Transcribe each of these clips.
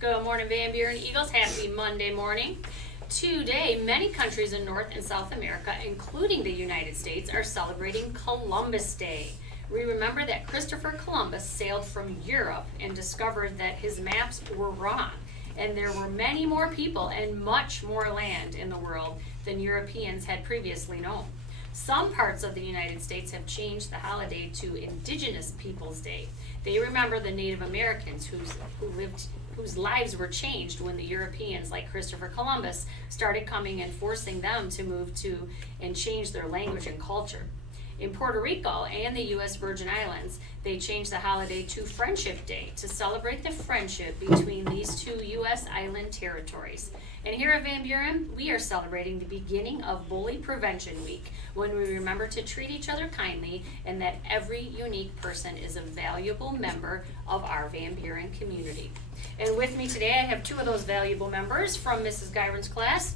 Good morning, VanBuren Eagles. Happy Monday morning. Today, many countries in North and South America, including the United States, are celebrating Columbus Day. We remember that Christopher Columbus sailed from Europe and discovered that his maps were wrong, and there were many more people and much more land in the world than Europeans had previously known. Some parts of the United States have changed the holiday to Indigenous Peoples Day. They remember the Native Americans whose lives were changed when the Europeans, like Christopher Columbus, started coming and forcing them to move to and change their language and culture. In Puerto Rico and the U.S. Virgin Islands, they changed the holiday to Friendship Day to celebrate the friendship between these two U.S. island territories. And here at VanBuren, we are celebrating the beginning of Bully Prevention Week, when we remember to treat each other kindly and that every unique person is a valuable member of our VanBuren community. And with me today, I have two of those valuable members from Mrs. Gyron's class.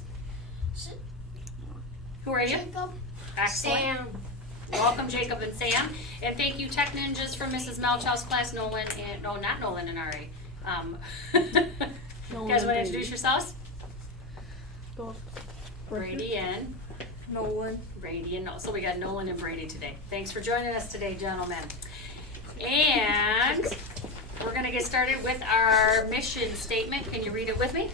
Who are you? Jacob. Excellent. Sam. Welcome, Jacob and Sam. And thank you, Tech Ninjas from Mrs. Melchow's class, Nolan and, no, not Nolan and Ari. You guys want to introduce yourselves? Go. Brady and Nolan. Brady and Nolan. So we got Nolan and Brady today. Thanks for joining us today, gentlemen. And we're going to get started with our mission statement. Can you read it with me?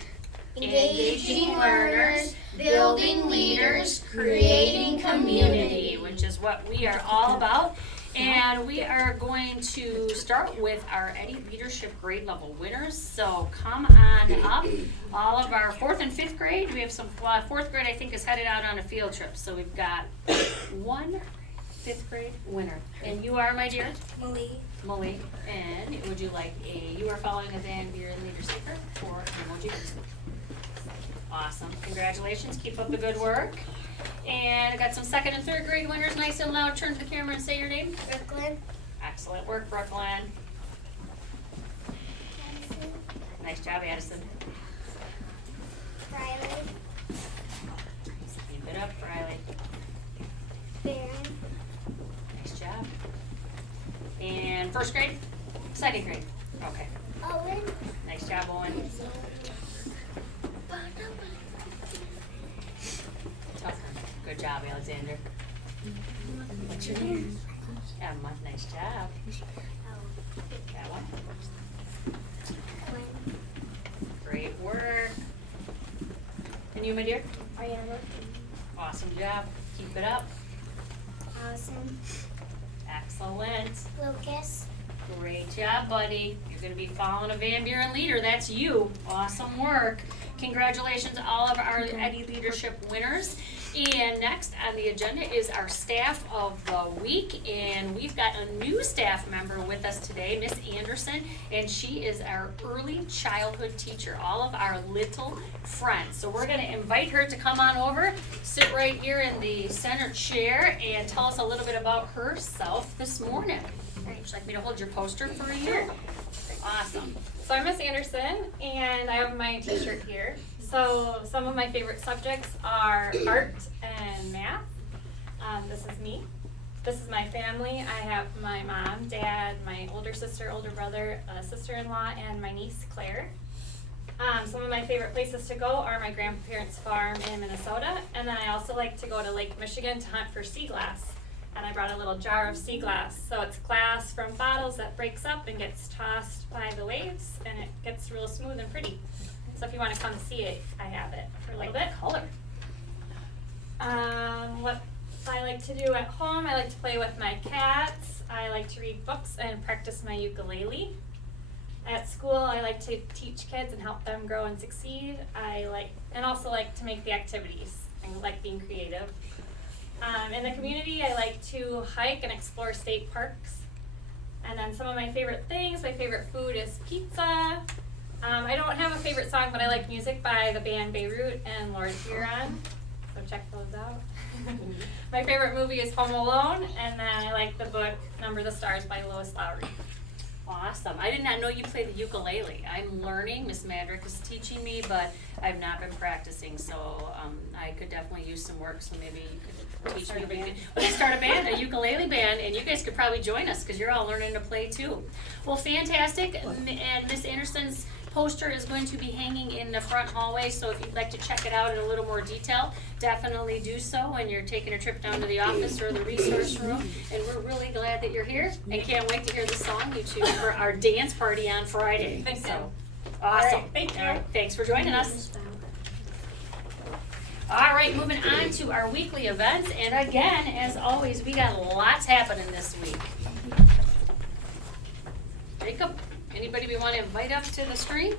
Engaging learners, building leaders, creating community. Which is what we are all about. And we are going to start with our Eddie Leadership grade level winners. So come on up. All of our 4th and 5th grade. We have some 4th grade, I think, is headed out on a field trip. So we've got one 5th grade winner. And you are, my dear? Malik. And would you like you are following a VanBuren Leader Secret or emoji? Awesome. Congratulations. Keep up the good work. And I got some 2nd and 3rd grade winners. Nice and loud. Turn to the camera and say your name. Brooklyn. Excellent work, Brooklyn. Nice job, Addison. Riley. Keep it up, Riley. Barron. Nice job. And 1st grade? 2nd grade? Okay. Owen. Nice job, Owen. Good job, Alexander. What's your name? Emma. Nice job. That one. Great work. And you, my dear? Ariana. Awesome job. Keep it up. Allison. Excellent. Lucas. Great job, buddy. You're going to be following a VanBuren leader. That's you. Awesome work. Congratulations to all of our Eddie Leadership winners. And next on the agenda is our Staff of the Week. And we've got a new staff member with us today, Miss Anderson. And she is our early childhood teacher, all of our little friends. So we're going to invite her to come on over, sit right here in the center chair, and tell us a little bit about herself this morning. Would you like me to hold your poster for you? Awesome. So I'm Miss Anderson, and I have my t-shirt here. So some of my favorite subjects are art and math. This is me. This is my family. I have my mom, dad, my older sister, older brother, sister-in-law, and my niece, Claire. Some of my favorite places to go are my grandparents' farm in Minnesota, and then I also like to go to Lake Michigan to hunt for sea glass. And I brought a little jar of sea glass. So it's glass from bottles that breaks up and gets tossed by the waves, and it gets real smooth and pretty. So if you want to come see it, I have it for a little bit. Color. What I like to do at home. I like to play with my cats. I like to read books and practice my ukulele. At school, I like to teach kids and help them grow and succeed. And also like to make the activities. I like being creative. In the community, I like to hike and explore state parks. And then some of my favorite things, my favorite food is pizza. I don't have a favorite song, but I like music by the band Beirut and VanBuren. So check those out. My favorite movie is Home Alone, and then I like the book Number the Stars by Lois Lowry. Awesome. I did not know you played the ukulele. I'm learning. Miss Madrick is teaching me, but I've not been practicing, so I could definitely use some work, so maybe you could teach me. Let's start a band, a ukulele band, and you guys could probably join us because you're all learning to play too. Well, fantastic. And Miss Anderson's poster is going to be hanging in the front hallway, so if you'd like to check it out in a little more detail, definitely do so when you're taking a trip down to the office or the resource room. And we're really glad that you're here and can't wait to hear the song you choose for our dance party on Friday. Thanks, So, awesome. All right, thank you. All right, thanks for joining us. All right, moving on to our weekly events, and again, as always, we got lots happening this week. Jacob, anybody we want to invite up to the screen?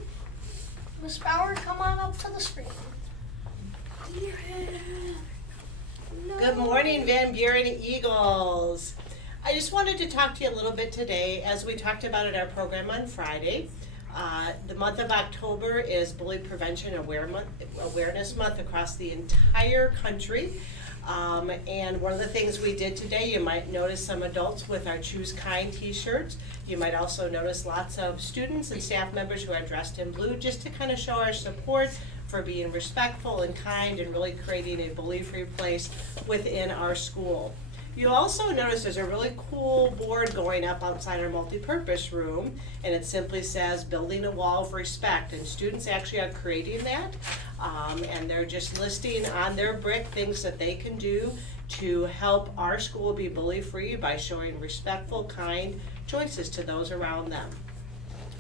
Miss Bauer, come on up to the screen. Good morning, VanBuren Eagles. I just wanted to talk to you a little bit today, as we talked about at our program on Friday. The month of October is Bully Prevention Awareness Month across the entire country. And one of the things we did today, you might notice some adults with our Choose Kind t-shirts. You might also notice lots of students and staff members who are dressed in blue, just to kind of show our support for being respectful and kind and really creating a bully-free place within our school. You also notice there's a really cool board going up outside our multipurpose room, and it simply says building a wall of respect, and students actually are creating that, and they're just listing on their brick things that they can do to help our school be bully-free by showing respectful, kind choices to those around them.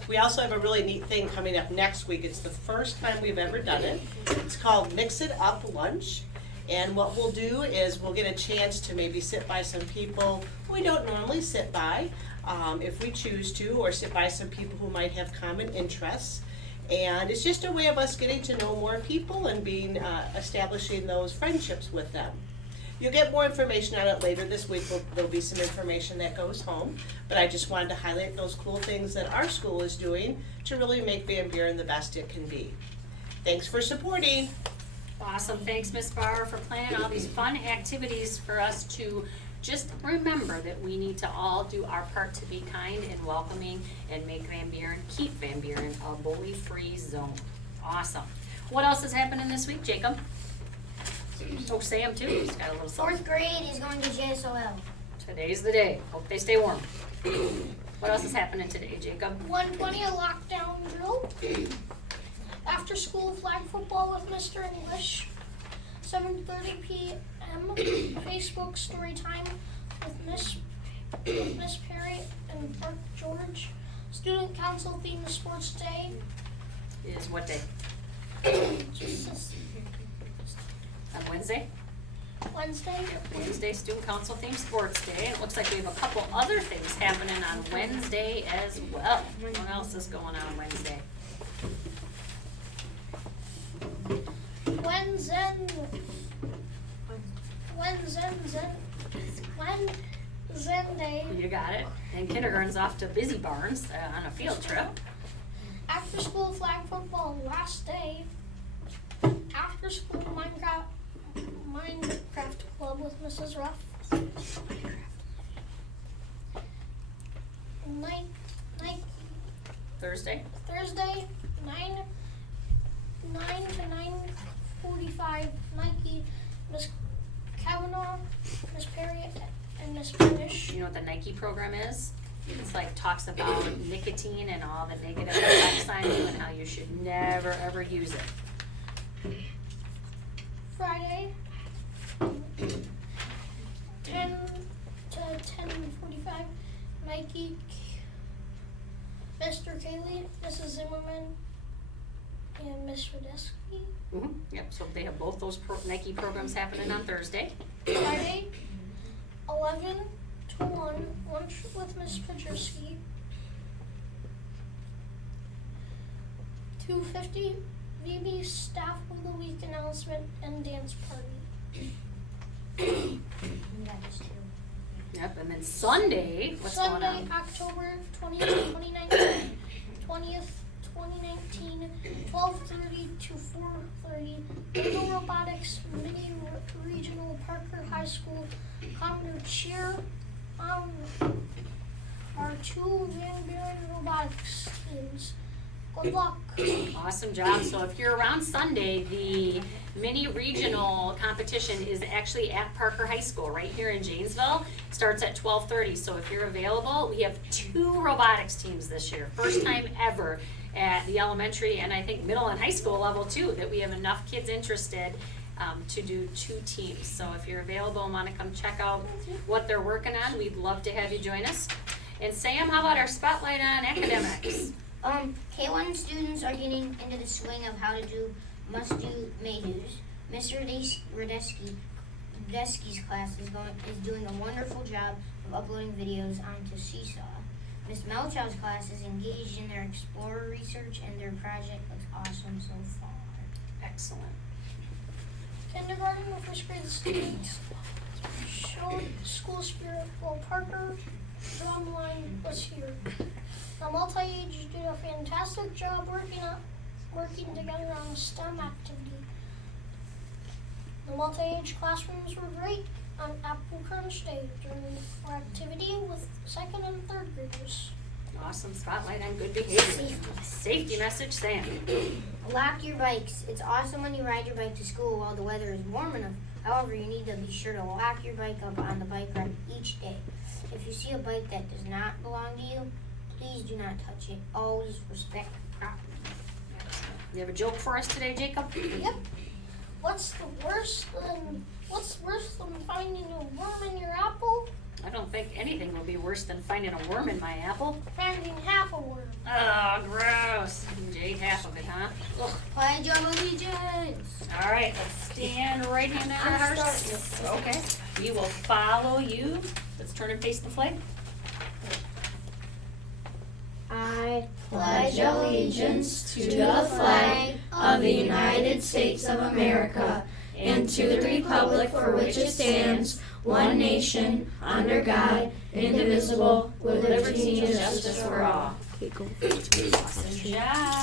We also have a really neat thing coming up next week. It's the first time we've ever done it. It's called Mix It Up Lunch. And what we'll do is we'll get a chance to maybe sit by some people we don't normally sit by, if we choose to, or sit by some people who might have common interests. And it's just a way of us getting to know more people and establishing those friendships with them. You'll get more information on it later this week. There'll be some information that goes home, but I just wanted to highlight those cool things that our school is doing to really make VanBuren the best it can be. Thanks for supporting. Awesome, thanks Ms. Bauer for planning all these fun activities for us to just remember that we need to all do our part to be kind and welcoming and make keep VanBuren a bully-free zone. Awesome. What else is happening this week, Jacob? Oh, Sam too, he's got a little something. 4th grade is going to JSOL. Today's the day, hope they stay warm. What else is happening today, Jacob? 1:20 a lockdown drill. After school flag football with Mr. English. 7:30 p.m. Facebook story time with Miss Perry and Park George. Student council theme of sports day. Is what day? Just this On Wednesday? Wednesday. Wednesday, Student Council themed Sports Day, and it looks like we have a couple other things happening on Wednesday as well. What else is going on Wednesday? Wednesday. You got it. And kindergarten's off to Busy Barns on a field trip. After school flag football last day. After school Minecraft club with Mrs. Ruff. Thursday? Thursday, 9 to 9:45. Nike, Miss Kavanaugh, Miss Perry, and Miss British. You know what the Nike program is? It's like talks about nicotine and all the negative effects on you and how you should never ever use it. Friday, 10 to 10:45. Nike, Mr. Kaylee, Mrs. Zimmerman, and Miss Radesky. Yep, so they have both those Nike programs happening on Thursday. Friday, 11 to 1, lunch with Miss Pajerski. 2:50, VB Staff of the Week announcement and dance party. Yep, and then Sunday, what's going Sunday, on? October 2019, 12:30 to 4:30, Indoor Robotics Mini Regional Parker High School. Come to cheer on our 2 VanBuren robotics teams. Good luck. Awesome job. So if you're around Sunday, the mini regional competition is actually at Parker High School right here in Janesville. Starts at 12:30. So if you're available, we have 2 robotics teams this year. First time ever at the elementary and I think middle and high school level too, that we have enough kids interested to do 2 teams. So if you're available and want to come check out what they're working on, we'd love to have you join us. And Sam, how about our spotlight on academics? K1 students are getting into the swing of how to do must-do, may-dos. Mr. Radesky's class is doing a wonderful job of uploading videos onto Seesaw. Miss Melchow's class is engaged in their Explorer research, and their project looks awesome so far. Excellent. Kindergarten and first grade students showed school spirit while Parker Drumline was here. The multi-age did a fantastic job working together on a STEM activity. The multi-age classrooms were great on Apple Crunch Day during our activity with 2nd and 3rd graders. Awesome spotlight on good behavior. Safety message, Sam. Lock your bikes. It's awesome when you ride your bike to school while the weather is warm enough. However, you need to be sure to lock your bike up on the bike rack each day. If you see a bike that does not belong to you, please do not touch it. Always respect property. You have a joke for us today, Jacob? Yep. What's worse than finding a worm in your apple? I don't think anything will be worse than finding a worm in my apple. Finding half a worm. Oh, gross. You ate half of it, huh? Ugh. Pledge of allegiance. All right, let's stand right hand on our hearts. Okay. We will follow you. Let's turn and face the flag. I pledge allegiance to the flag of the United States of America and to the republic for which it stands, one nation, under God, indivisible, with liberty and justice for all. Awesome job.